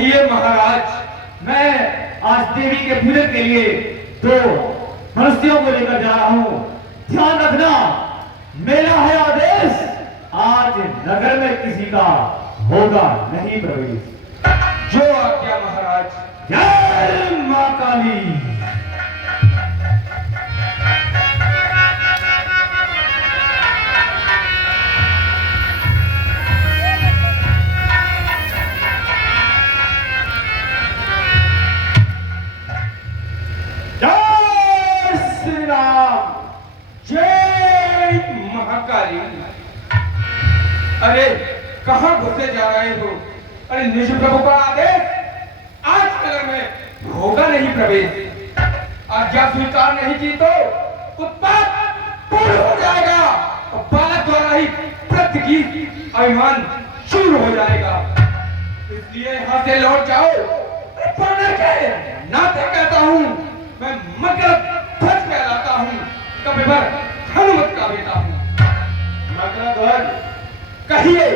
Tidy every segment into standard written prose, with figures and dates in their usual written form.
कहिए महाराज। मैं आज देवी के पूजन के लिए दो मनुष्यों को लेकर जा रहा हूँ। ध्यान रखना, मेरा है आदेश, आज नगर में किसी का होगा नहीं प्रवेश। जो आज्ञा महाराज। जय मां काली। महाकाली। अरे कहां घुसे जा रहे हो? अरे निज प्रभु का आदेश, आज नगर में होगा नहीं प्रवेश। आज्ञा स्वीकार नहीं की तो उत्पात पूर्ण हो जाएगा और बात द्वारा ही प्रति की अभिमान चूर हो जाएगा। इसलिए यहां से लौट जाओ। पढ़ने के नाते कहता हूं, मैं मकर ध्वज कहलाता हूं, कभी भर हनुमत का बेटा हूं। मकर ध्वज कहिए।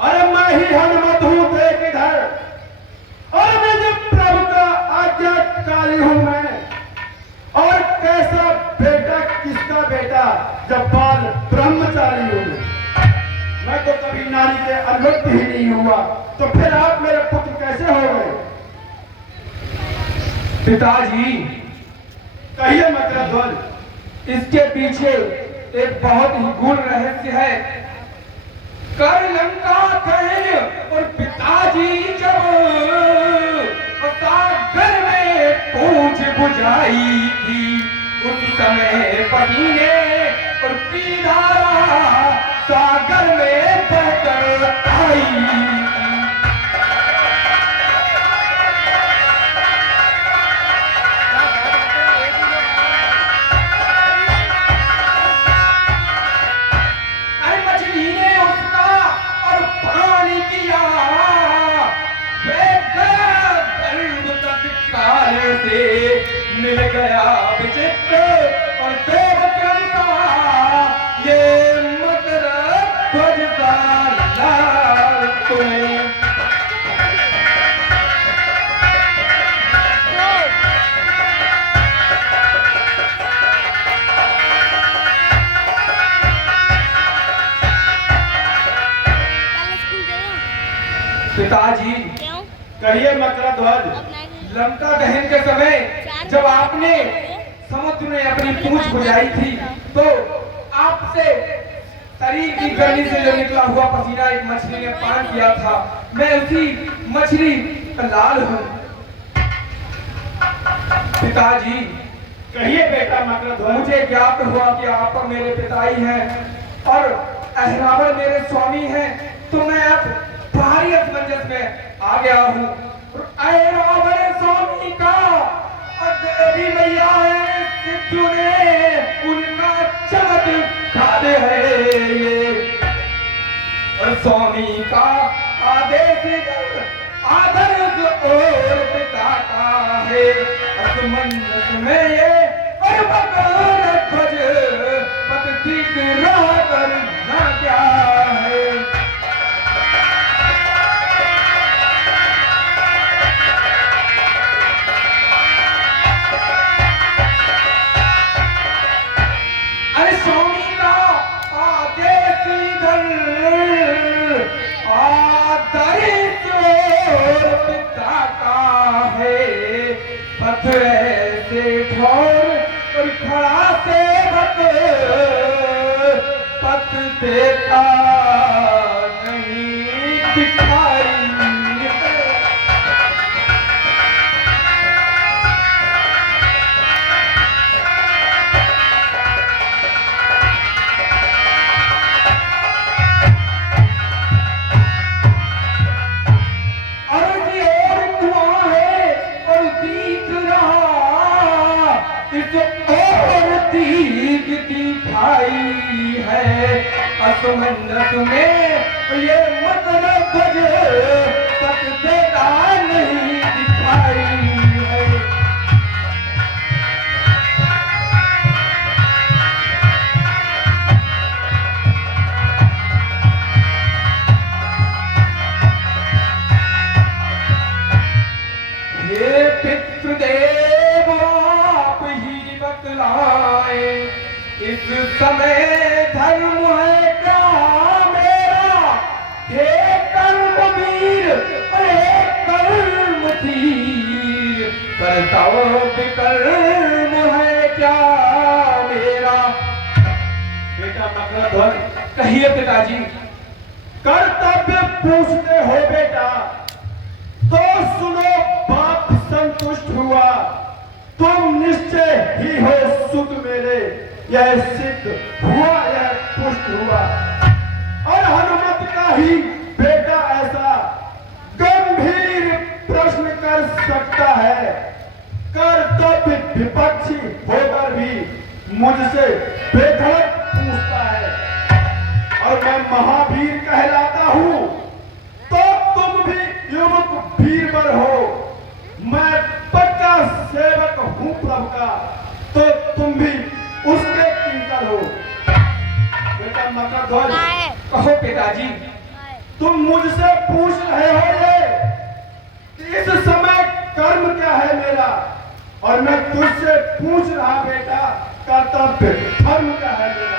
अरे मैं ही हनुमत हूं, देख इधर। और मैं जब प्रभु का आज्ञाकारी हूं मैं, और कैसा बेटा, किसका बेटा, जब बाल ब्रह्मचारी हूं मैं तो कभी नारी के अनुगत ही नहीं हुआ, तो फिर आप मेरे पुत्र कैसे हो गए? पिताजी कहिए मकर ध्वज। इसके पीछे एक बहुत ही गूढ़ रहस्य है। कर लंका दहन और पिताजी जब सागर में पूछ बुझाई थी, उस समय पहीने और की धारा सागर में बहकर आई। से मिल गया विचित्र और देवक्रम का ये मकर ध्वज का लाल तुम्हें। पिताजी कहिए मकर ध्वज। लंका दहन के समय जब आपने समुद्र में अपनी पूंछ बुझाई थी, तो आपसे शरीर की गर्मी से जो निकला हुआ पसीना एक मछली ने पान किया था। मैं उसी मछली का लाल हूँ। पिताजी कहिए बेटा मकर ध्वज। मुझे ज्ञात हुआ कि आप मेरे पिताई हैं और अहिरावण मेरे स्वामी हैं, तो मैं अब भारी असमंजस में आ गया हूँ। अहिरावण स्वामी का और देवी मैया सिद्धू ने उनका चमत्कार है ये, और स्वामी का आदेश आदर और पिता का है। असमंजस में ये और मकर ध्वज पद ठीक रहा करना क्या है। ऐसे ठोर और खड़ा से पत देता नहीं दिखाई। असमंजस में ये मकर ध्वज पत देता नहीं दिखाई है। कहिए पिताजी। कर्तव्य पूछते हो बेटा, तो सुनो बाप संतुष्ट हुआ, तुम निश्चय ही हो सुत मेरे, यह सिद्ध हुआ, यह पुष्ट हुआ। और हनुमत का ही बेटा ऐसा गंभीर प्रश्न कर सकता है, कर्तव्य विपक्षी होकर भी मुझसे बेधड़क पूछता है, और मैं महावीर कहलाता हूं, तो तुम भी युवक वीरवर हो। मैं पक्का सेवक हूं प्रभु का, तो तुम भी उसके किंकर हो। बेटा मकरध्वज, कहो पिताजी। तुम मुझसे पूछ रहे हो ये कि इस समय कर्म क्या है मेरा, और मैं तुझसे पूछ रहा बेटा कर्तव्य धर्म क्या है मेरा।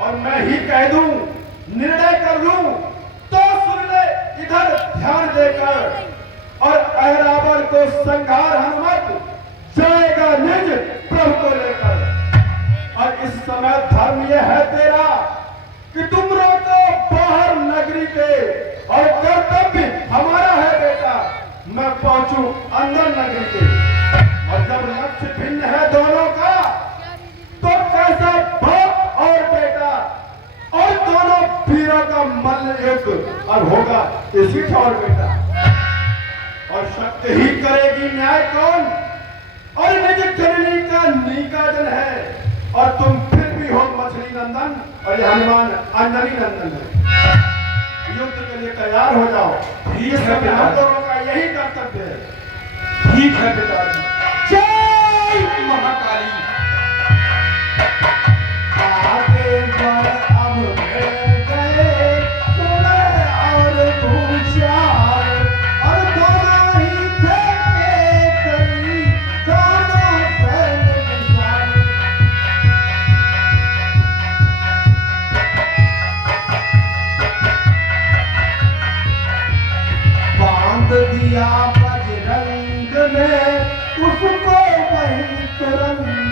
और मैं ही कह दूं, निर्णय कर लूं, तो सुन ले इधर ध्यान देकर। और अहरावण को संहार हनुमत जाएगा निज प्रभु को लेकर। और इस समय धर्म यह है तेरा कि तुम रोको बाहर नगरी के, और कर्तव्य हमारा है बेटा मैं पहुंचू अंदर नगरी के। और जब लक्ष्य भिन्न है दोनों का, तो कैसा बाप और बेटा, और दोनों वीरों का मल्ल युद्ध और होगा इसी ठौर बेटा। और सत्य ही करेगी न्याय कौन, और निज जननी का नीकाजन है, और तुम फिर भी हो मछली नंदन, और ये हनुमान अंजनी नंदन है। युद्ध के लिए तैयार हो जाओ। ठीक है हम दोनों का यही कर्तव्य है। ठीक है पिताजी। जय महाकाली। आगे बढ़ अब बढ़ गए सुने और भूचाल, और दोनों ही थे करी गाना फैल निशान। बांध दिया बजरंग ने उसको वहीं तुरंत